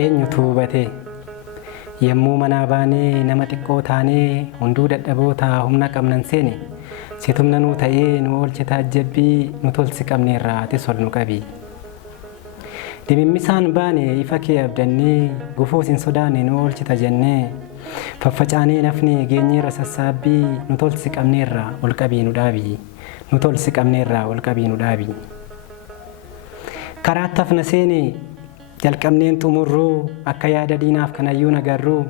eenyutu hubate yemmuu manaa baanee nama xiqqoo taanee hunduu dadhaboota humna qabnan seene situmna nuu ta'ee nu oolchita ajjabbii nu tolsi qabneerraa atis ol nu qabi. Dimimmisaan baane ifa kee abdannee gufuus hin sodaanne nu oolchita jennee faffacaanee nafne geenyeerra sassaabbii nu tolsi qabneerraa ol qabii nu dhaabi. Nu tolsi qabneerraa ol qabii nu dhaabi. Karaatti hafna seene jalqabneen xumurruu akka yaada diinaaf kanayyuu nagarruu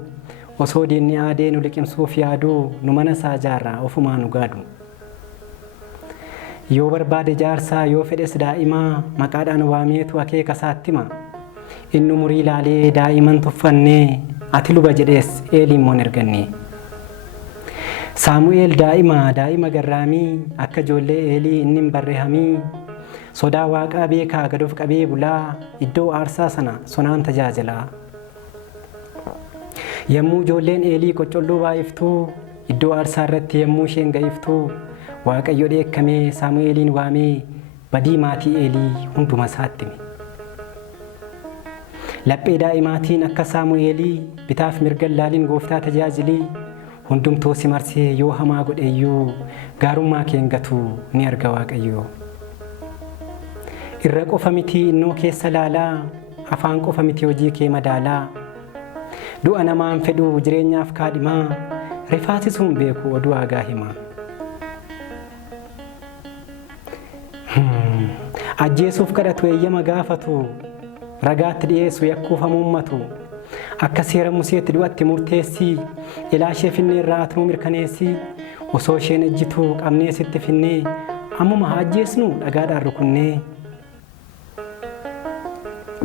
osoo diinni aadee nu liqimsuuf yaaduu nu mana isaa jaarraa ofumaa nu gaadu. Yoo barbaade jaarsaa yoo fedhes daa'imaa maqaadhaan waameetu akeeka isaatti hima. Inni umurii ilaalee daa'iman tuffannee ati luba jedhees Eelii immoo erganne. Saamu'eel daa'ima garraamii akka ijoollee Eelii inni hin barrehamii sodaa waaqaa beekaa gad of qabee bulaa iddoo aarsaa sana sonaan tajaajilaa. Yemmuu ijoolleen Eelii qoccolloo baay'iftuu iddoo aarsaa irratti yemmuu isheen ga'iftuu Waaqayyo dheekkamee Saamu'eeliin waamee badii maatii Eelii hunduma isaatti hime. Laphee daa'imaatiin akka Saamu'eelii bitaaf mirga laaliin gooftaa tajaajilii hundumtuu si marsee yoo hamaa godheyyuu gaarummaa kee hin gatu ni arga Waaqayyo. Irra qofa miti innoo keessa laalaa afaan qofa miti hojii kee madaalaa du'a namaan fedhu jireenyaaf kaadhimaa rifaasisuun beeku oduu hagaa hima. Ajjeesuuf kadhatu eeyyama gaafatu ragaatti dhiyeessu yakkuufamu ummatu akka seera Museetti du'atti murteessii ilaashee finnee irraa atuu mirkaneessii osoo isheen ejjituu qabnee sitti finnee ammuma haa ajjeesnu dhagaadhaan rukunnee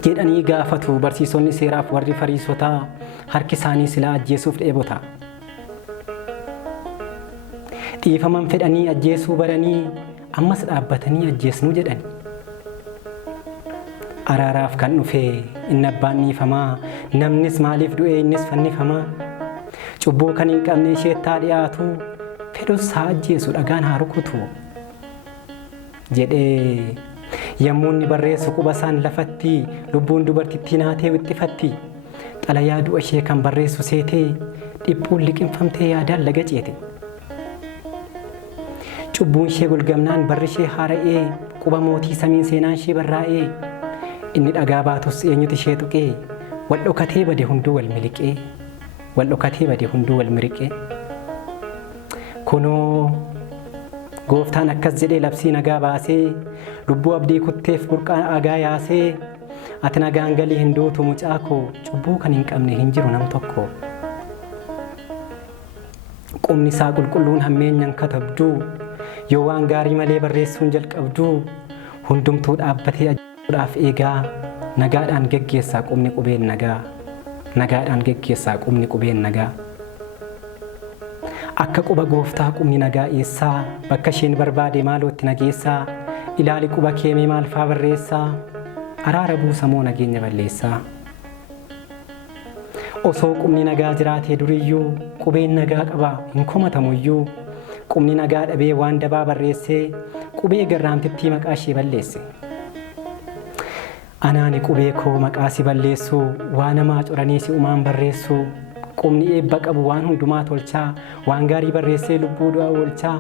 jedhanii gaafatu barsiisonni seeraaf warri Fariisotaa harki isaanii silaa ajjeesuuf dheebota. Dhiifaman fedhanii ajjeesuu baranii ammas dhaabbatanii ajjeesnuu jedhani. Araaraaf kan dhufe inni abbaan dhiifamaa namnis maaliif du'e innis fannifamaa cubbuu kan hin qabne isheettaa dhiyaatu fedhus haa ajjeesu dhagaan haa rukutu jedhee yemmuu inni barreessu quba isaan lafatti lubbuun dubartittii naatee wixxifatti xalayaa du'a ishee kan barreessu seetee dhiphuun liqinfamtee yaadaan laga ceete. Cubbuun ishee golgamnaan barri ishee haara'ee quba mootii samiin seenaan ishee barraa'ee inni dhagaa baatus eenyutu ishee tuqee wal dhokatee bade hunduu wal miliqee wal dhokatee bade hunduu wal miriqee. Kunoo gooftaan akkas jedhee labsii nagaa baasee lubbuu abdii kutteef burqaa agaa yaasee ati nagaan galii hin duutu mucaa koo cubbuu kan hin qabne hin jiru nam tokko. Qubni isaa qulqulluun hammeenyaan katabduu yoo waan gaarii malee barreessuun jalqabduu hundumtuu dhaabbatee dhaaf eegaa nagaadhaan geggeessaa qubni qubeen nagaa nagaadhaan geggeessaa qubni qubeen nagaa. Akka quba gooftaa qubni nagaa eessaa bakka isheen barbaade maalootti nageessaa ilaali quba keemee maalfaa barreessaa araara buusamoo nageenya balleessaa. Osoo qubni nagaa jiraatee duriyyuu qubeen nagaa qaba hin komatamuyyuu qubni nagaa dhabee waan dabaa barreessee qubee garraamtittii maqaa ishee balleesse. Anaani qubee koo maqaa si balleessu waan namaa coranii si umaan barreessu qubni eebba qabu waan hundumaa tolchaa waan gaarii barreessee lubbuu du'a oolchaa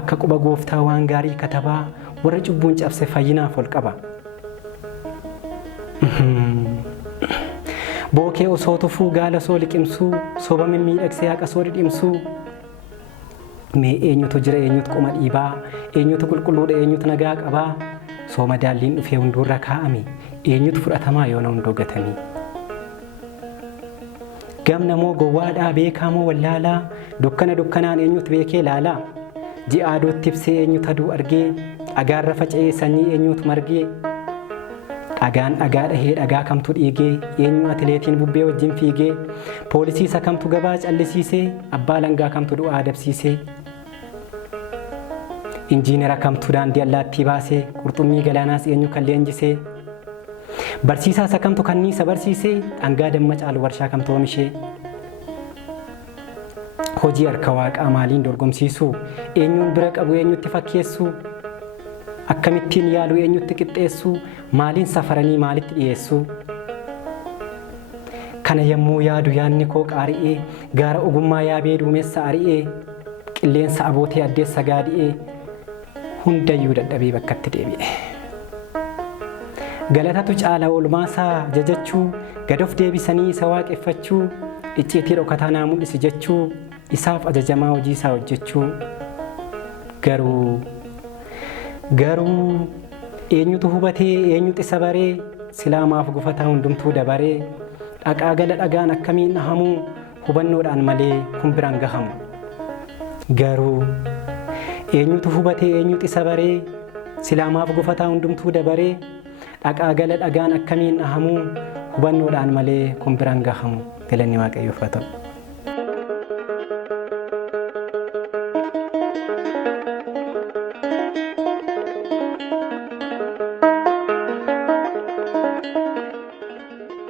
akka quba gooftaa waan gaarii katabaa warra cubbuun cabse fayyinaaf ol qaba. Bookee osoo tufuu gaala soo liqimsuu soba mimmiidhagsee haqa soo dhidhimsuu mee eenyutu jira eenyutu qoma dhiibaa eenyutu qulqulluudha eenyutu nagaa qabaa soo madaalliin dhufee hunduurra kaa'ame eenyutu fudhatamaa yoona hundoo gatamii. Gamna moo gowwaadhaa beekaa moo wallaalaa dukkanaan eenyutu beekee laalaa ji'aa dootti ibsee eenyutu aduu argee dhagaarra faca'ee sanyii eenyutu margee dhagaan dhagaa dhahee dhagaa kamtu dhiigee eenyu atileetiin bubbee wajjin fiigee poolisii isa kamtu gabaa callisiisee abbaa langaa kamtu du'aa adabsiisee injiinera kamtu daandii allaattii baasee qurxummii galaanaas eenyu kan leenjisee barsiisaa isa kamtu kanniisa barsiisee dhangaa damma caalu warshaa kamtu oomishee hojii harka waaqaa maaliin dorgomsiisuu eenyuun bira qabu eenyutti fakkeessuu akkamittiin yaaluu eenyutti qixxeessuu maaliin safaranii maalitti dhiyeessuu kana yommuu yaadu yaadni koo qaari'ee gaara ogummaa yaabee duumessa ari'ee qilleensa abootee addeessa gaadi'ee hundayyuu dadhabee bakkatti deebi'e. Galatatu caala oolmaasaa jajachuu gadof deebisanii isa waaqeffachuu icciitii dhokataa naa mul'isi jechuu isaaf ajajamaa hojii isaa hojjechuu garuu eenyutu hubatee eenyutu isa baree silaamaaf gufataa hundumtuu dabaree dhaqaa gala dhagaan akkamiin dhahamuu hubannoodhaan malee kun biraan gahamu. Garuu eenyutu hubatee eenyutu isa baree silaamaaf gufataa hundumtuu dabaree dhaqaa gala dhagaan akkamiin dhahamuu hubannoodhaan malee kun biraan gahamu. Galanni Waaqayyoof haa ta'u.